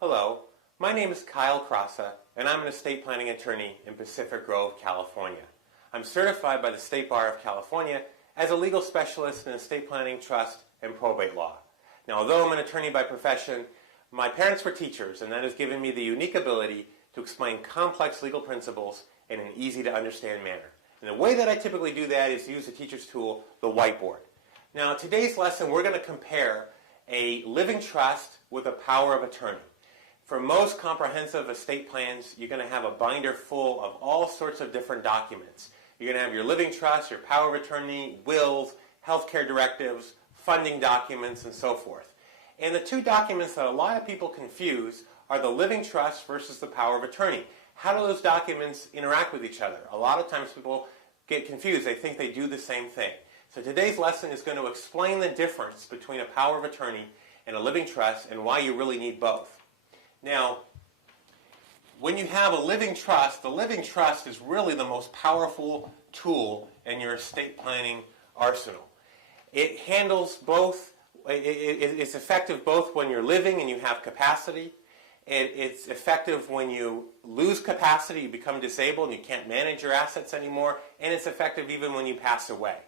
Hello, my name is Kyle Krasa, and I'm an estate planning attorney in Pacific Grove, California. I'm certified by the State Bar of California as a legal specialist in estate planning, trust, and probate law. Now, although I'm an attorney by profession, my parents were teachers, and that has given me the unique ability to explain complex legal principles in an easy-to-understand manner. And the way that I typically do that is use a teacher's tool, the whiteboard. Now, in today's lesson, we're going to compare a living trust with a power of attorney. For most comprehensive estate plans, you're going to have a binder full of all sorts of different documents. You're going to have your living trust, your power of attorney, wills, healthcare directives, funding documents, and so forth. And the two documents that a lot of people confuse are the living trust versus the power of attorney. How do those documents interact with each other? A lot of times people get confused. They think they do the same thing. So today's lesson is going to explain the difference between a power of attorney and a living trust and why you really need both. Now, when you have a living trust, the living trust is really the most powerful tool in your estate planning arsenal. It handles both, it's effective both when you're living and you have capacity. It's effective when you lose capacity, you become disabled and you can't manage your assets anymore, and it's effective even when you pass away.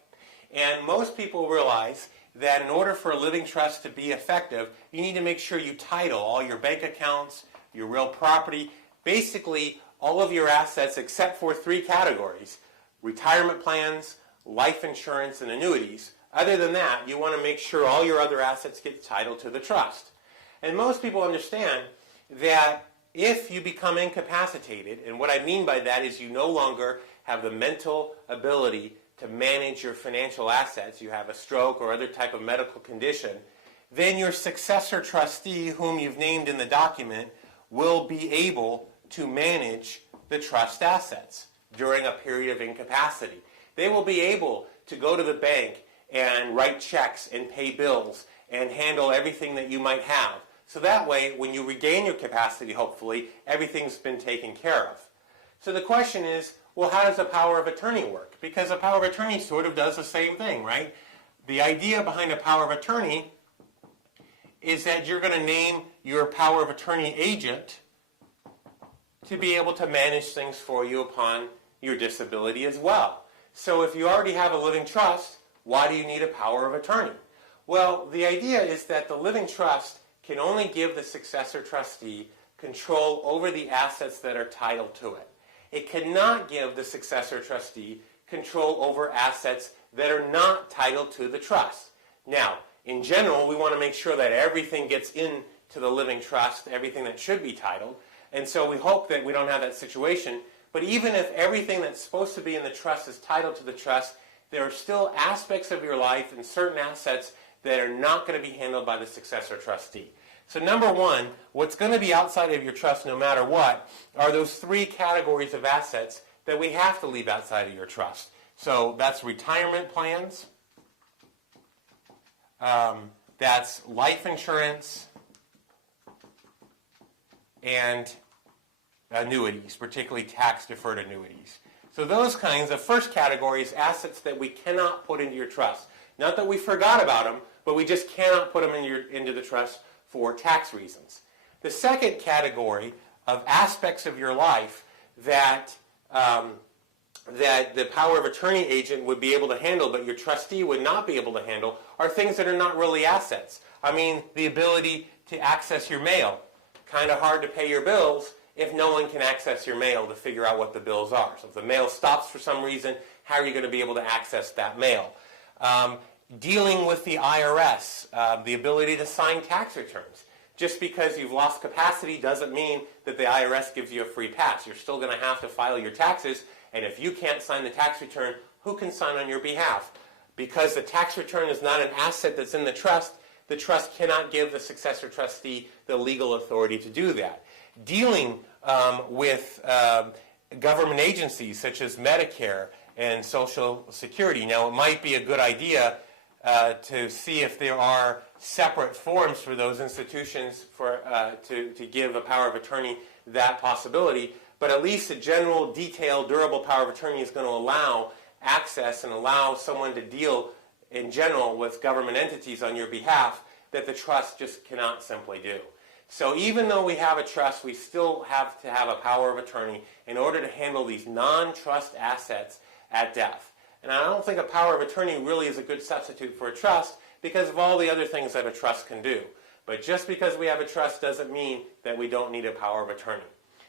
And most people realize that in order for a living trust to be effective, you need to make sure you title all your bank accounts, your real property, basically all of your assets except for three categories: retirement plans, life insurance, and annuities. Other than that, you want to make sure all your other assets get titled to the trust. And most people understand that if you become incapacitated, and what I mean by that is you no longer have the mental ability to manage your financial assets, you have a stroke or other type of medical condition, then your successor trustee, whom you've named in the document, will be able to manage the trust assets during a period of incapacity. They will be able to go to the bank and write checks and pay bills and handle everything that you might have. So that way, when you regain your capacity, hopefully, everything's been taken care of. So the question is, well, how does a power of attorney work? Because a power of attorney sort of does the same thing, right? The idea behind a power of attorney is that you're going to name your power of attorney agent to be able to manage things for you upon your disability as well. So if you already have a living trust, why do you need a power of attorney? Well, the idea is that the living trust can only give the successor trustee control over the assets that are titled to it. It cannot give the successor trustee control over assets that are not titled to the trust. Now, in general, we want to make sure that everything gets into the living trust, everything that should be titled, and so we hope that we don't have that situation. But even if everything that's supposed to be in the trust is titled to the trust, there are still aspects of your life and certain assets that are not going to be handled by the successor trustee. So number one, what's going to be outside of your trust no matter what are those three categories of assets that we have to leave outside of your trust. So that's retirement plans, that's life insurance, and annuities, particularly tax-deferred annuities. So those kinds, the first category is assets that we cannot put into your trust. Not that we forgot about them, but we just cannot put them into the trust for tax reasons. The second category of aspects of your life that the power of attorney agent would be able to handle but your trustee would not be able to handle are things that are not really assets. I mean, the ability to access your mail. Kind of hard to pay your bills if no one can access your mail to figure out what the bills are. So if the mail stops for some reason, how are you going to be able to access that mail? Dealing with the IRS, the ability to sign tax returns. Just because you've lost capacity doesn't mean that the IRS gives you a free pass. You're still going to have to file your taxes, and if you can't sign the tax return, who can sign on your behalf? Because the tax return is not an asset that's in the trust cannot give the successor trustee the legal authority to do that. Dealing with government agencies such as Medicare and Social Security. Now, it might be a good idea to see if there are separate forms for those institutions to give a power of attorney that possibility, but at least a general, detailed, durable power of attorney is going to allow access and allow someone to deal in general with government entities on your behalf that the trust just cannot simply do. So even though we have a trust, we still have to have a power of attorney in order to handle these non-trust assets at death. And I don't think a power of attorney really is a good substitute for a trust because of all the other things that a trust can do. But just because we have a trust doesn't mean that we don't need a power of attorney.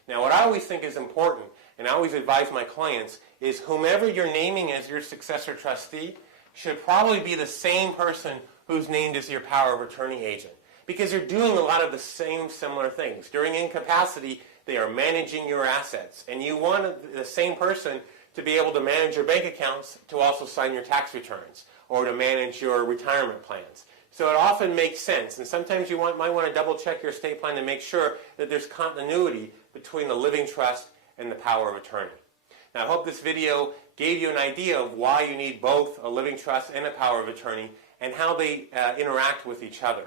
Now, what I always think is important, and I always advise my clients, is whomever you're naming as your successor trustee should probably be the same person who's named as your power of attorney agent, because you're doing a lot of the same similar things. During incapacity, they are managing your assets, and you want the same person to be able to manage your bank accounts to also sign your tax returns or to manage your retirement plans. So it often makes sense, and sometimes you might want to double check your estate plan to make sure that there's continuity between the living trust and the power of attorney. Now, I hope this video gave you an idea of why you need both a living trust and a power of attorney and how they interact with each other.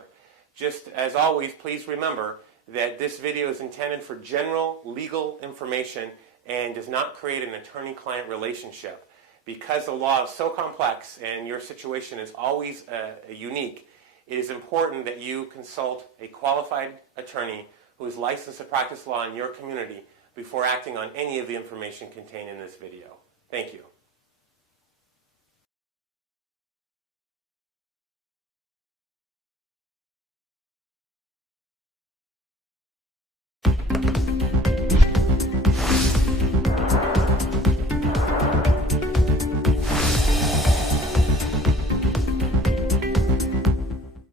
Just as always, please remember that this video is intended for general legal information and does not create an attorney-client relationship. Because the law is so complex and your situation is always unique, it is important that you consult a qualified attorney who is licensed to practice law in your community before acting on any of the information contained in this video. Thank you.